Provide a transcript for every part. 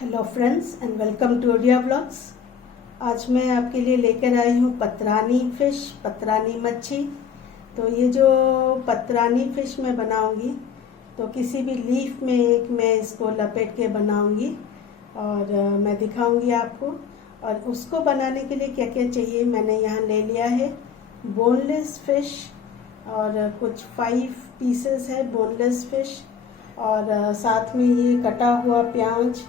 Hello friends and welcome to Odia blogs. आज मैं आपके लिए लेकर आई हूँ पतरानी फिश, पतरानी मच्छी। तो ये जो पतरानी फिश मैं बनाऊंगी तो किसी भी लीफ में एक मैं इसको लपेट के बनाऊंगी और मैं दिखाऊंगी आपको। और उसको बनाने के लिए क्या क्या चाहिए मैंने यहाँ ले लिया है। बोनलेस फिश और कुछ 5 पीसेस है बोनलेस फिश, और साथ में ये कटा हुआ प्याज,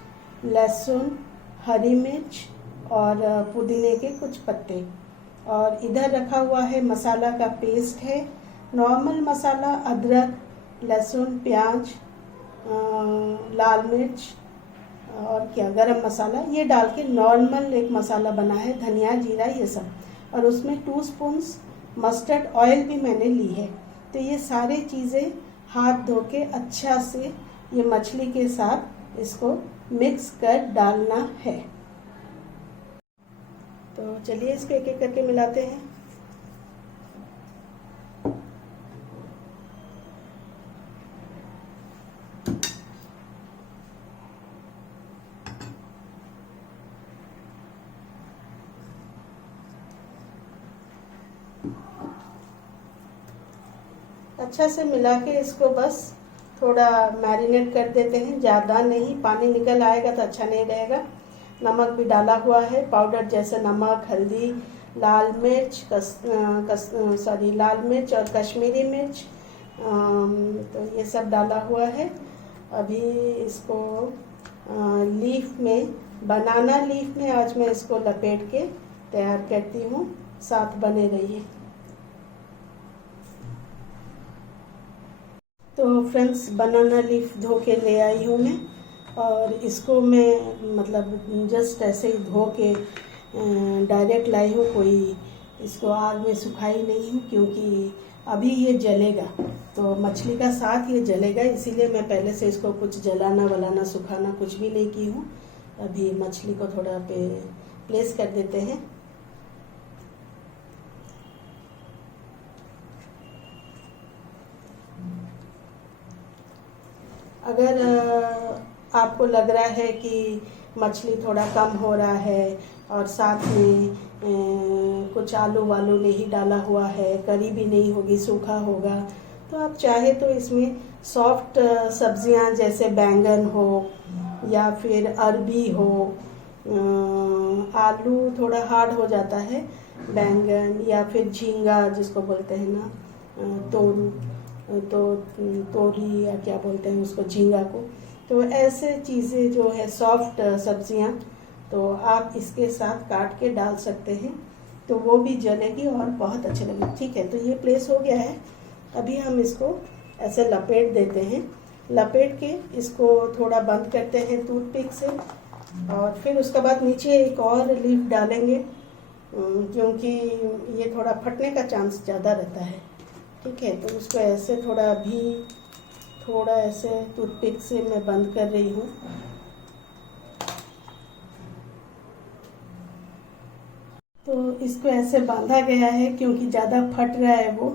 लहसुन, हरी मिर्च और पुदीने के कुछ पत्ते। और इधर रखा हुआ है मसाला का पेस्ट है, नॉर्मल मसाला, अदरक, लहसुन, प्याज, लाल मिर्च और क्या गरम मसाला, ये डाल के नॉर्मल एक मसाला बना है, धनिया, जीरा, ये सब। और उसमें 2 स्पून्स मस्टर्ड ऑयल भी मैंने ली है। तो ये सारी चीज़ें हाथ धो के अच्छा से ये मछली के साथ इसको मिक्स कर डालना है। तो चलिए इसको एक एक करके मिलाते हैं। अच्छा से मिला के इसको बस थोड़ा मैरिनेट कर देते हैं, ज़्यादा नहीं, पानी निकल आएगा तो अच्छा नहीं रहेगा। नमक भी डाला हुआ है, पाउडर जैसे नमक, हल्दी, लाल मिर्च, लाल मिर्च और कश्मीरी मिर्च, तो ये सब डाला हुआ है। अभी इसको लीफ में, बनाना लीफ में आज मैं इसको लपेट के तैयार करती हूँ। साथ बने रहिए। तो फ्रेंड्स, बनाना लीफ धो के ले आई हूँ मैं, और इसको मैं मतलब जस्ट ऐसे ही धो के डायरेक्ट लाई हूँ, कोई इसको आग में सुखाई नहीं हूँ, क्योंकि अभी ये जलेगा तो मछली का साथ ये जलेगा, इसीलिए मैं पहले से इसको कुछ जलाना वलाना सुखाना कुछ भी नहीं की हूँ। अभी मछली को थोड़ा प्लेस कर देते हैं। अगर आपको लग रहा है कि मछली थोड़ा कम हो रहा है और साथ में कुछ आलू वालू नहीं डाला हुआ है, करी भी नहीं होगी, सूखा होगा, तो आप चाहे तो इसमें सॉफ्ट सब्जियां जैसे बैंगन हो या फिर अरबी हो। आलू थोड़ा हार्ड हो जाता है, बैंगन या फिर झींगा जिसको बोलते हैं ना, तोरू, तो तोरी या क्या बोलते हैं उसको, झींगा को। तो ऐसे चीज़ें जो है सॉफ्ट सब्जियां, तो आप इसके साथ काट के डाल सकते हैं, तो वो भी जलेगी और बहुत अच्छे लगेगी। ठीक है, तो ये प्लेस हो गया है। अभी हम इसको ऐसे लपेट देते हैं, लपेट के इसको थोड़ा बंद करते हैं टूथपिक से, और फिर उसके बाद नीचे एक और लीफ डालेंगे, क्योंकि ये थोड़ा फटने का चांस ज़्यादा रहता है। ठीक है, तो उसको ऐसे थोड़ा ऐसे टूथपिक से मैं बंद कर रही हूँ। तो इसको ऐसे बांधा गया है क्योंकि ज़्यादा फट रहा है, वो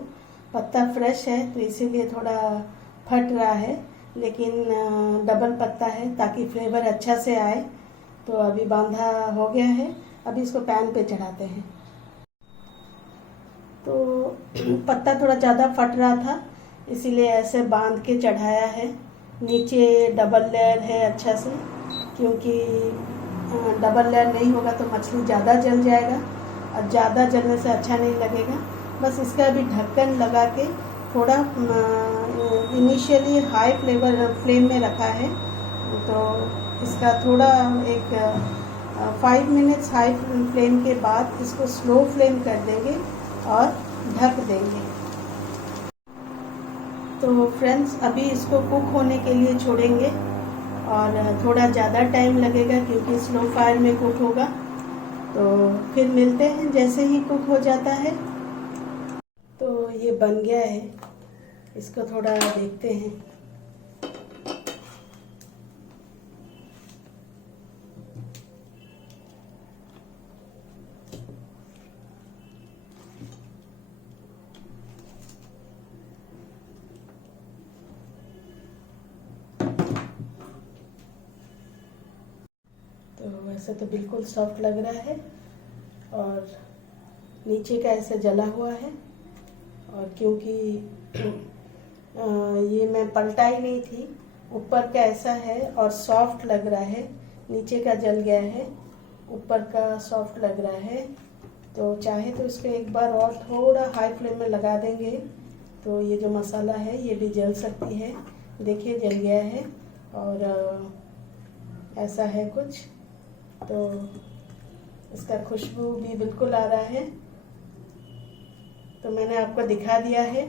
पत्ता फ्रेश है तो इसीलिए थोड़ा फट रहा है, लेकिन डबल पत्ता है ताकि फ्लेवर अच्छा से आए। तो अभी बांधा हो गया है, अभी इसको पैन पे चढ़ाते हैं। तो पत्ता थोड़ा ज़्यादा फट रहा था, इसीलिए ऐसे बांध के चढ़ाया है। नीचे डबल लेयर है अच्छा से, क्योंकि डबल लेयर नहीं होगा तो मछली ज़्यादा जल जाएगा और ज़्यादा जलने से अच्छा नहीं लगेगा। बस इसका अभी ढक्कन लगा के थोड़ा इनिशियली हाई फ्लेम में रखा है, तो इसका थोड़ा एक 5 मिनट्स हाई फ्लेम के बाद इसको स्लो फ्लेम कर देंगे और ढक देंगे। तो फ्रेंड्स, अभी इसको कुक होने के लिए छोड़ेंगे और थोड़ा ज़्यादा टाइम लगेगा क्योंकि स्लो फायर में कुक होगा। तो फिर मिलते हैं जैसे ही कुक हो जाता है। तो ये बन गया है, इसको थोड़ा देखते हैं। तो वैसे तो बिल्कुल सॉफ्ट लग रहा है और नीचे का ऐसे जला हुआ है, और क्योंकि ये मैं पलटा ही नहीं थी, ऊपर का ऐसा है और सॉफ्ट लग रहा है, नीचे का जल गया है, ऊपर का सॉफ्ट लग रहा है। तो चाहे तो इसको एक बार और थोड़ा हाई फ्लेम में लगा देंगे तो ये जो मसाला है ये भी जल सकती है। देखिए जल गया है और ऐसा है कुछ, तो इसका खुशबू भी बिल्कुल आ रहा है। तो मैंने आपको दिखा दिया है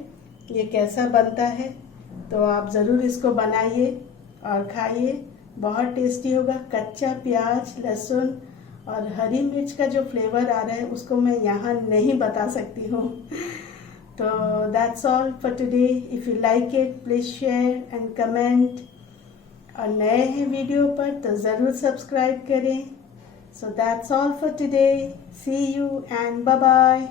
ये कैसा बनता है, तो आप ज़रूर इसको बनाइए और खाइए, बहुत टेस्टी होगा। कच्चा प्याज, लहसुन और हरी मिर्च का जो फ्लेवर आ रहा है उसको मैं यहाँ नहीं बता सकती हूँ। तो that's all for today. If you like it please share and comment, और नए हैं वीडियो पर तो ज़रूर सब्सक्राइब करें। So that's all for today, see you and bye bye.